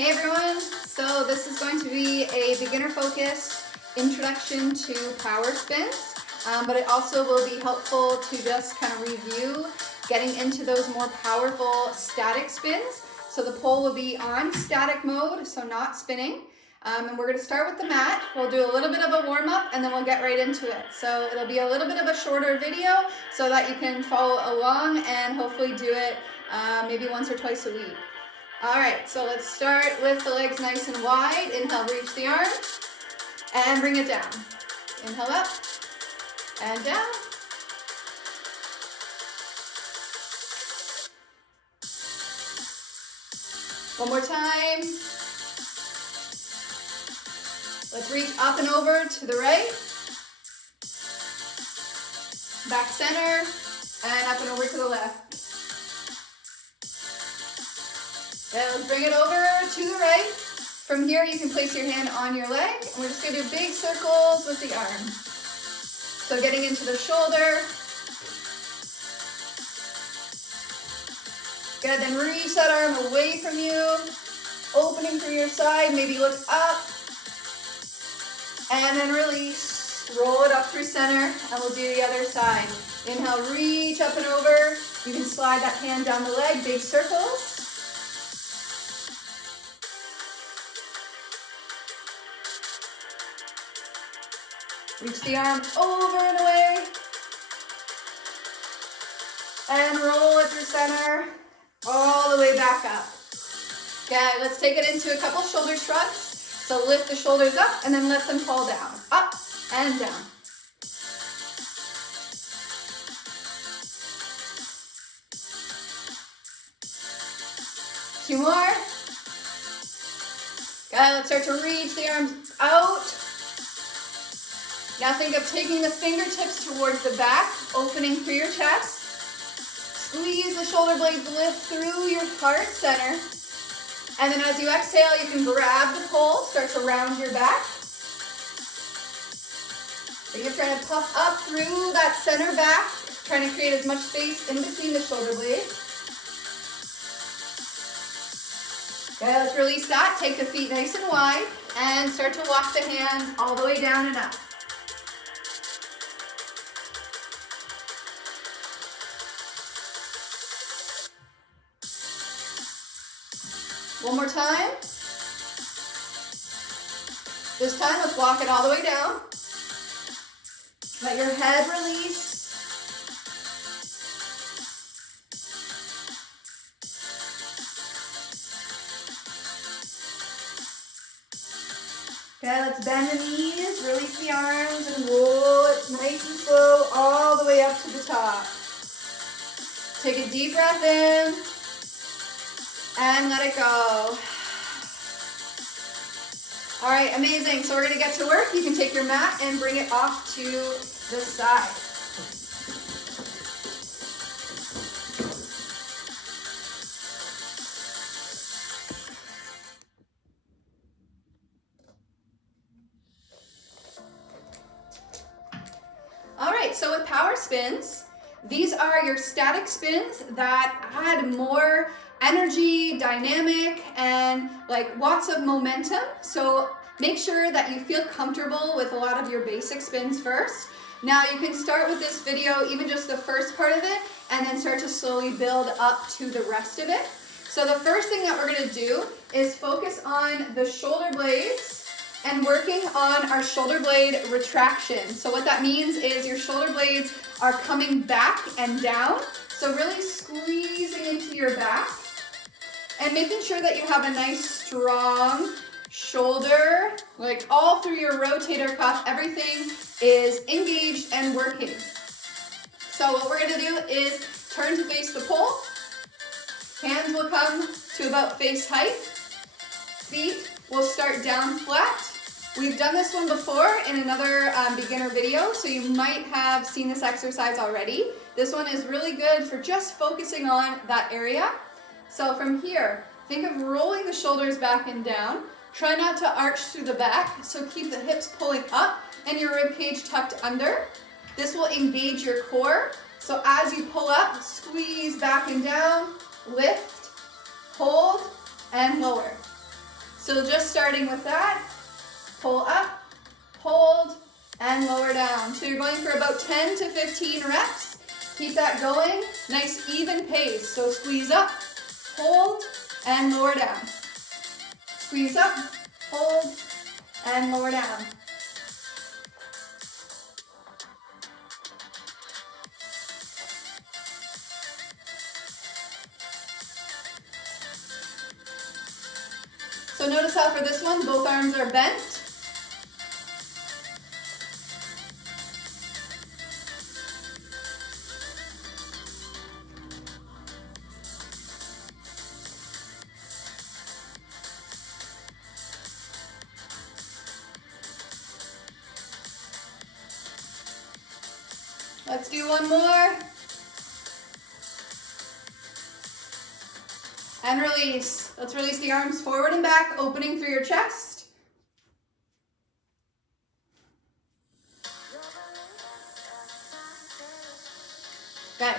Hey everyone, so this is going to be a beginner focused introduction to power spins, but it also will be helpful to just kind of review getting into those more powerful static spins. So the pole will be on static mode, so not spinning. And we're going to start with the mat. We'll do a little bit of a warm up and then we'll get right into it. So it'll be a little bit of a shorter video so that you can follow along and hopefully do it maybe once or twice a week. All right, so let's start with the legs nice and wide. Inhale, reach the arms and bring it down. Inhale up and down. One more time. Let's reach up and over to the right. Back center and up and over to the left. Okay, let's bring it over to the right. From here, you can place your hand on your leg. And we're just going to do big circles with the arm. So getting into the shoulder. Good, then reach that arm away from you. Opening through your side, maybe look up. And then release. Roll it up through center, and we'll do the other side. Inhale, reach up and over. You can slide that hand down the leg, big circles. Reach the arm over and away. And roll it through center, all the way back up. Okay, let's take it into a couple shoulder shrugs. So lift the shoulders up and then let them fall down. Up and down. Two more. Okay, let's start to reach the arms out. Now think of taking the fingertips towards the back, opening through your chest. Squeeze the shoulder blades, lift through your heart center. And then as you exhale, you can grab the pole, start to round your back. So you're trying to puff up through that center back, trying to create as much space in between the shoulder blades. Okay, let's release that. Take the feet nice and wide and start to walk the hands all the way down and up. One more time. This time, let's walk it all the way down. Let your head release. Okay, let's bend the knees, release the arms, and roll it nice and slow all the way up to the top. Take a deep breath in. And let it go. All right, amazing. So we're gonna get to work. You can take your mat and bring it off to the side. All right, so with power spins, these are your static spins that add more energy, dynamic, and like lots of momentum. So make sure that you feel comfortable with a lot of your basic spins first. Now you can start with this video, even just the first part of it, and then start to slowly build up to the rest of it. So the first thing that we're gonna do is focus on the shoulder blades and working on our shoulder blade retraction. So what that means is your shoulder blades are coming back and down. So really squeezing into your back. And making sure that you have a nice strong shoulder, like all through your rotator cuff, everything is engaged and working. So what we're gonna do is turn to face the pole. Hands will come to about face height. Feet will start down flat. We've done this one before in another beginner video, so you might have seen this exercise already. This one is really good for just focusing on that area. So from here, think of rolling the shoulders back and down. Try not to arch through the back, so keep the hips pulling up and your rib cage tucked under. This will engage your core. So as you pull up, squeeze back and down, lift, hold, and lower. So just starting with that, pull up, hold, and lower down. So you're going for about 10 to 15 reps. Keep that going, nice even pace. So squeeze up, hold, and lower down. Squeeze up, hold, and lower down. So notice how for this one, both arms are bent. Let's do one more. And release. Let's release the arms forward and back, opening through your chest. Good.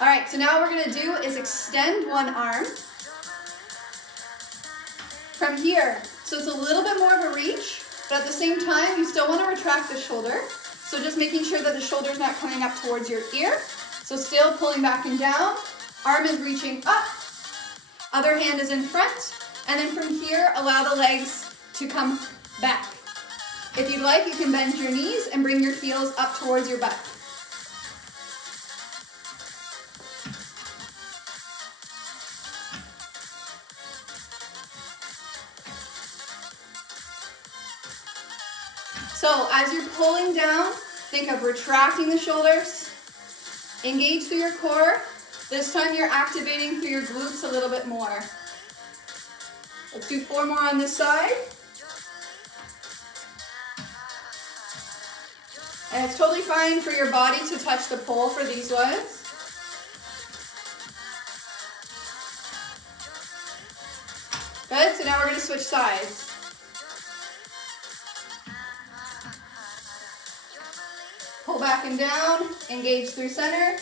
All right, so now what we're gonna do is extend one arm from here. So it's a little bit more of a reach, but at the same time, you still wanna retract the shoulder. So just making sure that the shoulder's not coming up towards your ear. So still pulling back and down, arm is reaching up, other hand is in front, and then from here, allow the legs to come back. If you'd like, you can bend your knees and bring your heels up towards your butt. So as you're pulling down, think of retracting the shoulders, engage through your core. This time you're activating through your glutes a little bit more. Let's do 4 more on this side. And it's totally fine for your body to touch the pole for these ones. Good, so now we're gonna switch sides. Pull back and down, engage through center.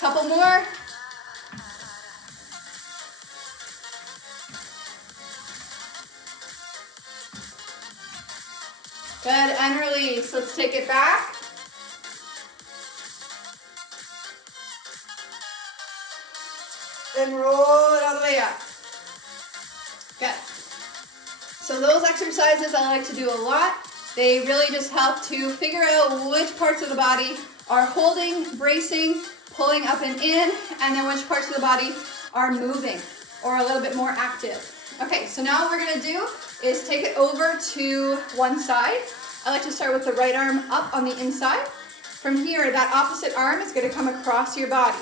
Couple more. Good, and release. Let's take it back. And roll it all the way up. Good. So those exercises I like to do a lot. They really just help to figure out which parts of the body are holding, bracing, pulling up and in, and then which parts of the body are moving or a little bit more active. Okay, so now what we're gonna do is take it over to one side. I like to start with the right arm up on the inside. From here, that opposite arm is gonna come across your body.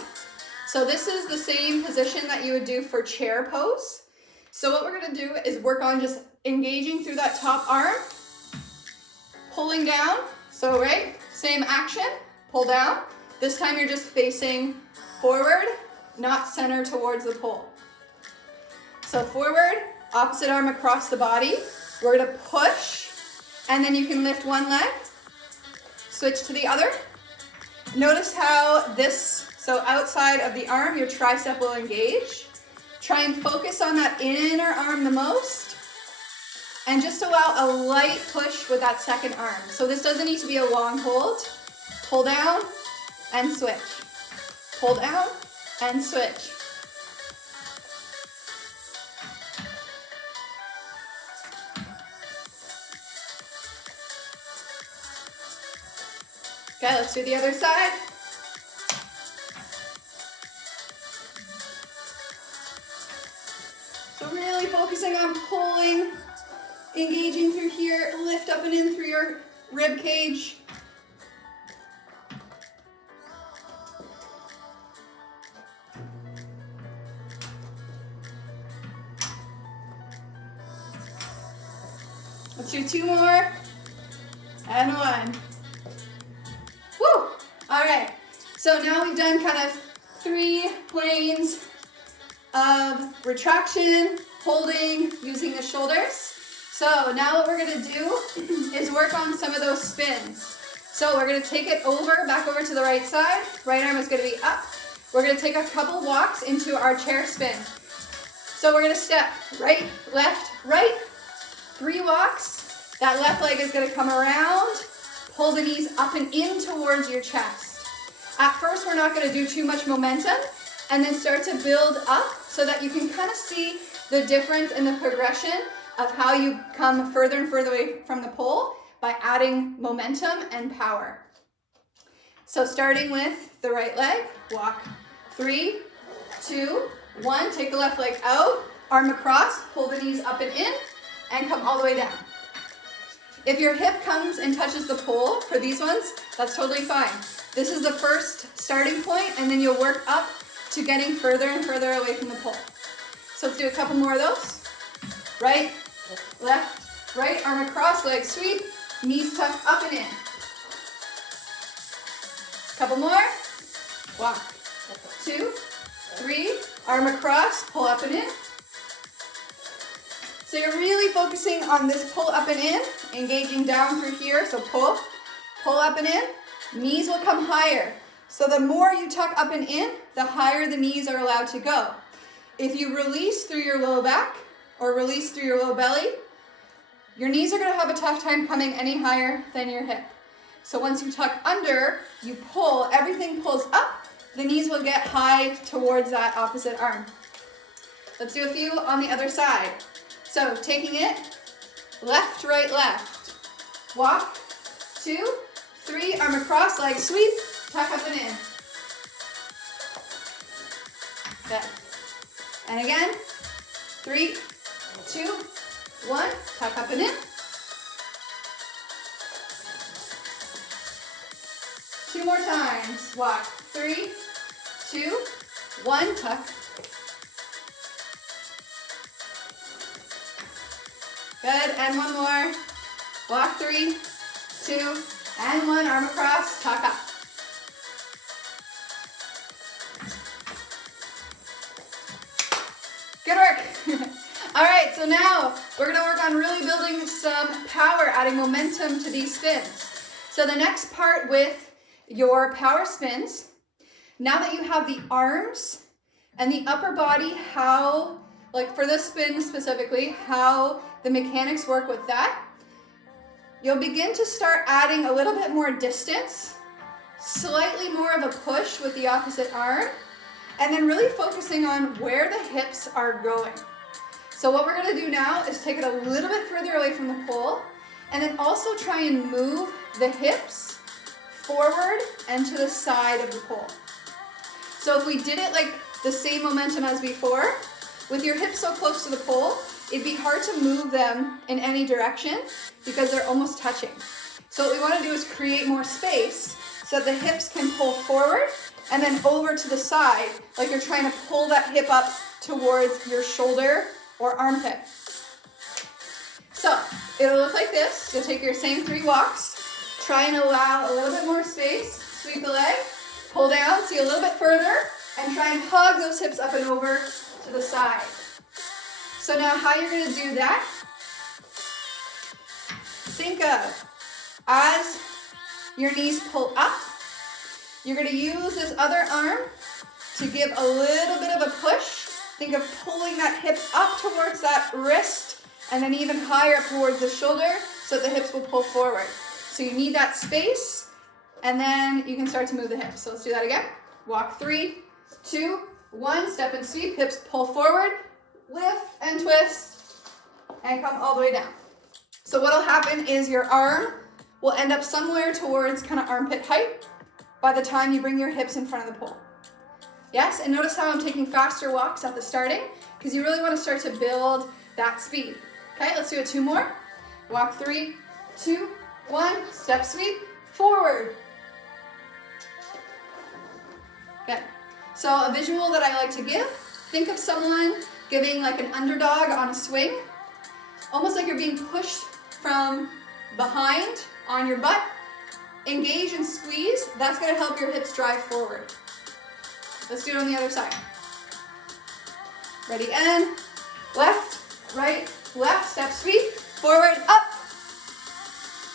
So this is the same position that you would do for chair pose. So what we're gonna do is work on just engaging through that top arm, pulling down. So right, same action, pull down. This time you're just facing forward, not center towards the pole. So forward, opposite arm across the body. We're gonna push, and then you can lift one leg, switch to the other. Notice how this, so outside of the arm, your tricep will engage. Try and focus on that inner arm the most, and just allow a light push with that second arm. So this doesn't need to be a long hold. Pull down and switch. Pull down and switch. Okay, let's do the other side. So really focusing on pulling, engaging through here, lift up and in through your rib cage. Let's do 2 more, and 1. Woo! All right, so now we've done kind of 3 planes of retraction, holding, using the shoulders. So now what we're gonna do is work on some of those spins. So we're gonna take it back over to the right side. Right arm is gonna be up. We're gonna take a couple walks into our chair spin. So we're gonna step right, left, right. 3 walks. That left leg is gonna come around. Pull the knees up and in towards your chest. At first, we're not gonna do too much momentum, and then start to build up so that you can kind of see the difference in the progression of how you come further and further away from the pole by adding momentum and power. So starting with the right leg, walk 3, 2, 1. Take the left leg out, arm across, pull the knees up and in, and come all the way down. If your hip comes and touches the pole for these ones, that's totally fine. This is the first starting point, and then you'll work up to getting further and further away from the pole. So let's do a couple more of those. Right, left, right, arm across, leg sweep, knees tucked up and in. Couple more. Walk. 2, 3, arm across, pull up and in. So you're really focusing on this pull up and in, engaging down through here. So pull up and in. Knees will come higher. So the more you tuck up and in, the higher the knees are allowed to go. If you release through your low back or release through your low belly, your knees are going to have a tough time coming any higher than your hip. So once you tuck under, you pull, everything pulls up, the knees will get high towards that opposite arm. Let's do a few on the other side. So taking it, left, right, left. Walk, 2, 3, arm across, leg sweep, tuck up and in. Good. And again, 3, 2, 1, tuck up and in. 2 more times. Walk, 3, 2, 1, tuck. Good, and 1 more. Walk, 3, 2, and 1, arm across, tuck up. Good work. All right, so now we're gonna work on really building some power, adding momentum to these spins. So the next part with your power spins, now that you have the arms and the upper body, how, like for this spin specifically, how the mechanics work with that, you'll begin to start adding a little bit more distance, slightly more of a push with the opposite arm, and then really focusing on where the hips are going. So what we're gonna do now is take it a little bit further away from the pole, and then also try and move the hips forward and to the side of the pole. So if we did it like the same momentum as before, with your hips so close to the pole, it'd be hard to move them in any direction because they're almost touching. So what we want to do is create more space so that the hips can pull forward and then over to the side, like you're trying to pull that hip up towards your shoulder or armpit. So it'll look like this. You'll take your same 3 walks, try and allow a little bit more space, sweep the leg, pull down, see a little bit further, and try and hug those hips up and over to the side. So now how you're going to do that, think of as your knees pull up, you're going to use this other arm to give a little bit of a push. Think of pulling that hip up towards that wrist and then even higher up towards the shoulder so the hips will pull forward. So you need that space and then you can start to move the hips. So let's do that again. Walk 3, 2, 1, step and sweep, hips pull forward, lift and twist, and come all the way down. So what'll happen is your arm will end up somewhere towards kind of armpit height by the time you bring your hips in front of the pole. Yes, and notice how I'm taking faster walks at the starting, because you really want to start to build that speed. Okay, let's do it 2 more. Walk 3, 2, 1, step sweep, forward. Good. So a visual that I like to give, think of someone giving like an underdog on a swing, almost like you're being pushed from behind on your butt. Engage and squeeze. That's going to help your hips drive forward. Let's do it on the other side. Ready, and left, right, left, step sweep, forward, up,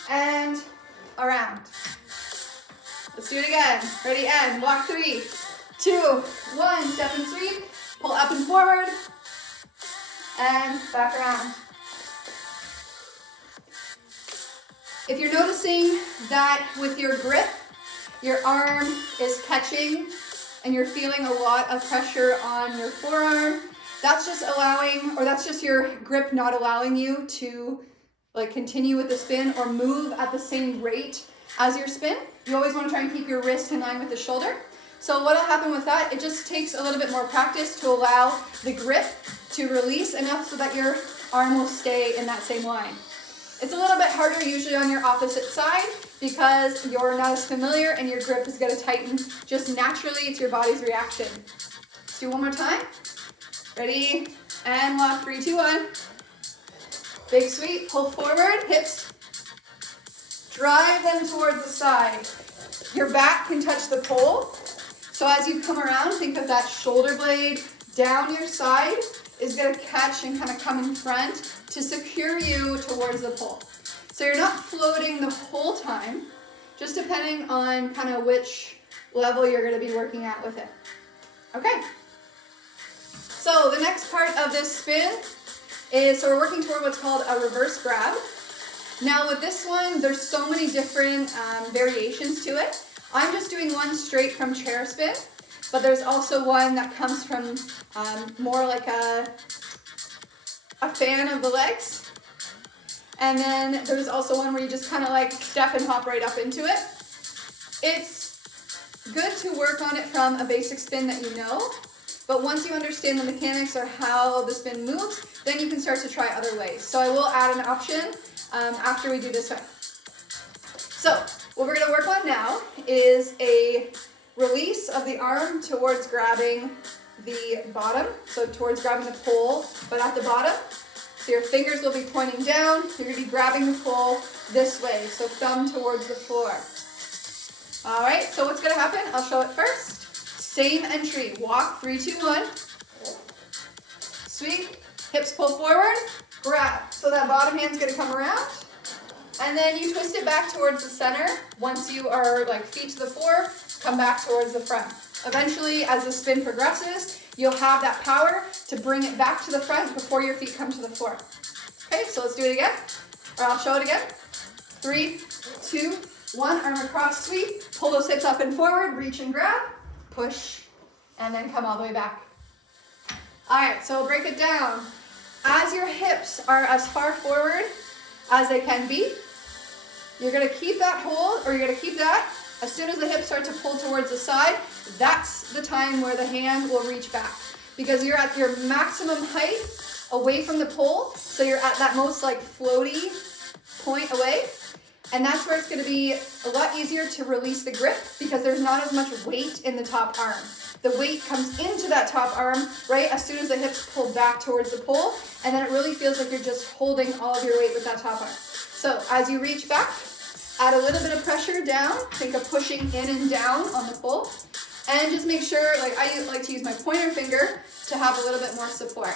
and around. Let's do it again. Ready, and walk 3, 2, 1. Step and sweep. Pull up and forward. And back around. If you're noticing that with your grip, your arm is catching and you're feeling a lot of pressure on your forearm, that's just your grip not allowing you to like continue with the spin or move at the same rate as your spin. You always want to try and keep your wrist in line with the shoulder. So what'll happen with that, it just takes a little bit more practice to allow the grip to release enough so that your arm will stay in that same line. It's a little bit harder usually on your opposite side because you're not as familiar and your grip is going to tighten just naturally. It's your body's reaction. Let's do one more time. Ready, and walk 3, 2, 1. Big sweep, pull forward, hips, drive them towards the side. Your back can touch the pole. So as you come around, think of that shoulder blade down your side is going to catch and kind of come in front to secure you towards the pole. So you're not floating the whole time, just depending on kind of which level you're going to be working at with it. Okay. So the next part of this spin is, so we're working toward what's called a reverse grab. Now with this one, there's so many different variations to it. I'm just doing one straight from chair spin, but there's also one that comes from more like a fan of the legs. And then there's also one where you just kind of like step and hop right up into it. It's good to work on it from a basic spin that you know, but once you understand the mechanics or how the spin moves, then you can start to try other ways. So I will add an option after we do this one. So what we're going to work on now is a release of the arm towards grabbing the bottom, so towards grabbing the pole, but at the bottom. So your fingers will be pointing down, you're going to be grabbing the pole this way, so thumb towards the floor. All right, so what's going to happen? I'll show it first. Same entry, walk, 3, 2, 1. Sweep, hips pull forward, grab. So that bottom hand's going to come around, and then you twist it back towards the center. Once you are like feet to the floor, come back towards the front. Eventually, as the spin progresses, you'll have that power to bring it back to the front before your feet come to the floor. Okay, so let's do it again, or I'll show it again. 3, 2, 1, arm across, sweep, pull those hips up and forward, reach and grab, push, and then come all the way back. All right, so break it down. As your hips are as far forward as they can be, you're gonna keep that hold, or you're gonna keep that. As soon as the hips start to pull towards the side, that's the time where the hand will reach back. Because you're at your maximum height away from the pole, so you're at that most like floaty point away. And that's where it's gonna be a lot easier to release the grip because there's not as much weight in the top arm. The weight comes into that top arm right as soon as the hips pull back towards the pole, and then it really feels like you're just holding all of your weight with that top arm. So as you reach back, add a little bit of pressure down. Think of pushing in and down on the pole. And just make sure, like I like to use my pointer finger to have a little bit more support.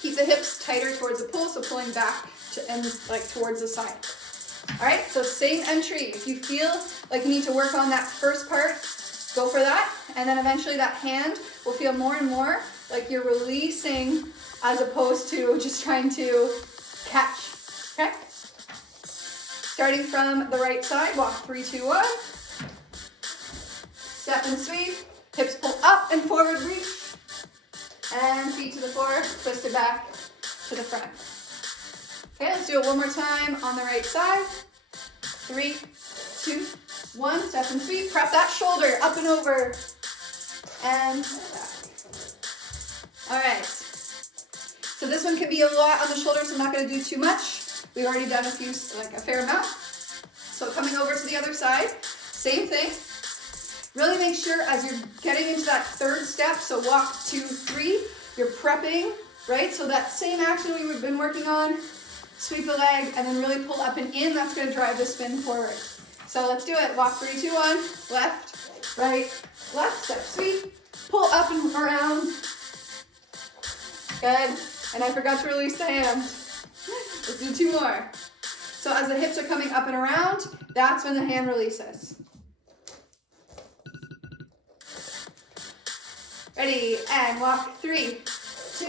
Keep the hips tighter towards the pole, so pulling back and like towards the side. All right, so same entry. If you feel like you need to work on that first part, go for that. And then eventually that hand will feel more and more like you're releasing as opposed to just trying to catch, okay? Starting from the right side, walk 3, 2, 1. Step and sweep, hips pull up and forward, reach. And feet to the floor, twist it back to the front. Okay, let's do it one more time on the right side. 3, 2, 1, step and sweep. Prep that shoulder up and over. And back. All right. So this one can be a lot on the shoulders, so I'm not going to do too much. We've already done a fair amount. So coming over to the other side, same thing. Really make sure as you're getting into that third step, so walk 2, 3, you're prepping, right? So that same action we've been working on, sweep the leg, and then really pull up and in. That's going to drive the spin forward. So let's do it. Walk 3, 2, 1. Left, right, left. Step, sweep. Pull up and around. Good. And I forgot to release the hand. Let's do 2 more. So as the hips are coming up and around, that's when the hand releases. Ready, and walk. 3, 2,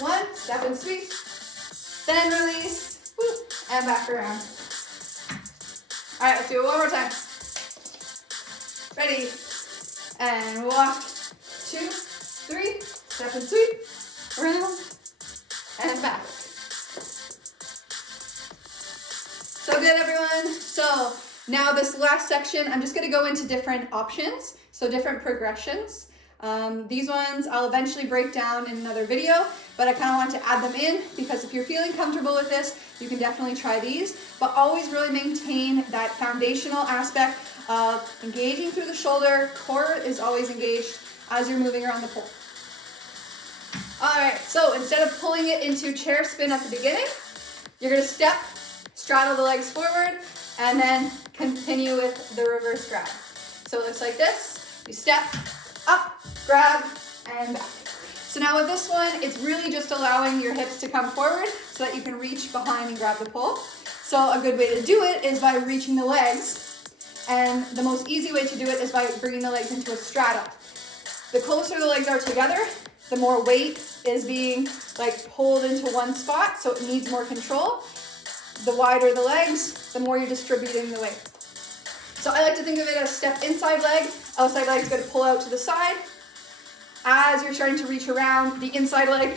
1. Step and sweep. Then release. Woo, and back around. All right, let's do it one more time. Ready, and walk. 2, 3. Step and sweep. Around and back. So good, everyone. So now this last section, I'm just going to go into different options, so different progressions. These ones I'll eventually break down in another video, but I kind of want to add them in because if you're feeling comfortable with this, you can definitely try these, but always really maintain that foundational aspect of engaging through the shoulder. Core is always engaged as you're moving around the pole. All right, so instead of pulling it into chair spin at the beginning, you're going to step, straddle the legs forward, and then continue with the reverse grab. So it looks like this. You step, up, grab, and back. So now with this one, it's really just allowing your hips to come forward so that you can reach behind and grab the pole. So a good way to do it is by reaching the legs, and the most easy way to do it is by bringing the legs into a straddle. The closer the legs are together, the more weight is being like pulled into one spot, so it needs more control. The wider the legs, the more you're distributing the weight. So I like to think of it as step inside leg, outside leg is going to pull out to the side. As you're starting to reach around, the inside leg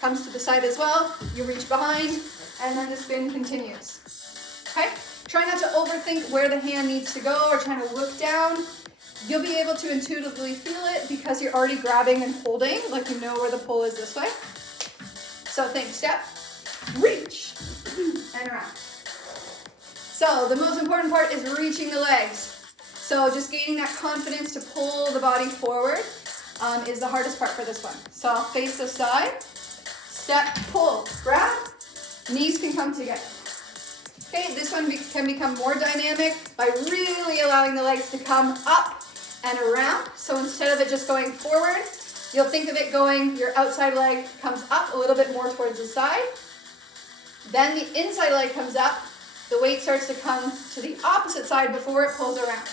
comes to the side as well. You reach behind, and then the spin continues. Okay? Try not to overthink where the hand needs to go or trying to look down. You'll be able to intuitively feel it because you're already grabbing and holding, like you know where the pole is this way. So think step, reach, and around. So the most important part is reaching the legs. So just gaining that confidence to pull the body forward is the hardest part for this one. So I'll face the side, step, pull, grab, knees can come together. Okay, this one can become more dynamic by really allowing the legs to come up and around. So instead of it just going forward, you'll think of it going, your outside leg comes up a little bit more towards the side. Then the inside leg comes up. The weight starts to come to the opposite side before it pulls around.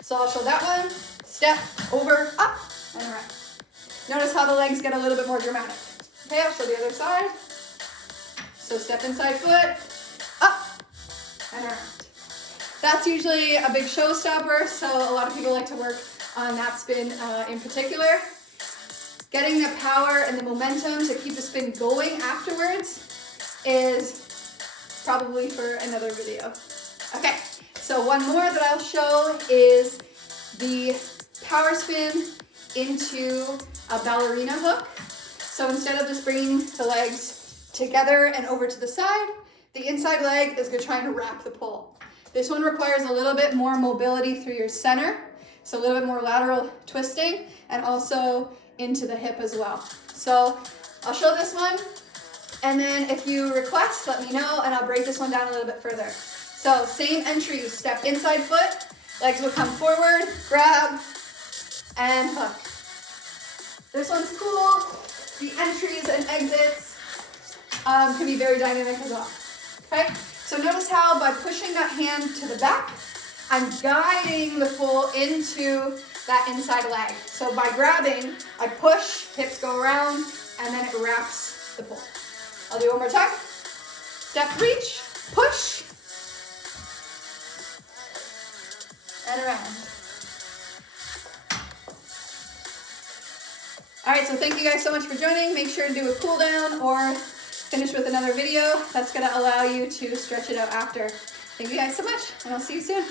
So I'll show that one. Step, over, up, and around. Notice how the legs get a little bit more dramatic. Okay, I'll show the other side. So step inside foot, up, and around. That's usually a big showstopper, so a lot of people like to work on that spin in particular. Getting the power and the momentum to keep the spin going afterwards is probably for another video. Okay, so one more that I'll show is the power spin into a ballerina hook. So instead of just bringing the legs together and over to the side, the inside leg is going to try and wrap the pole. This one requires a little bit more mobility through your center, so a little bit more lateral twisting, and also into the hip as well. So I'll show this one, and then if you request, let me know, and I'll break this one down a little bit further. So same entry, step inside foot, legs will come forward, grab, and hook. This one's cool. The entries and exits can be very dynamic as well. Okay, so notice how by pushing that hand to the back, I'm guiding the pole into that inside leg. So by grabbing, I push, hips go around, and then it wraps the pole. I'll do one more time. Step, reach, push, and around. All right, so thank you guys so much for joining. Make sure to do a cool down or finish with another video. That's gonna allow you to stretch it out after. Thank you guys so much, and I'll see you soon.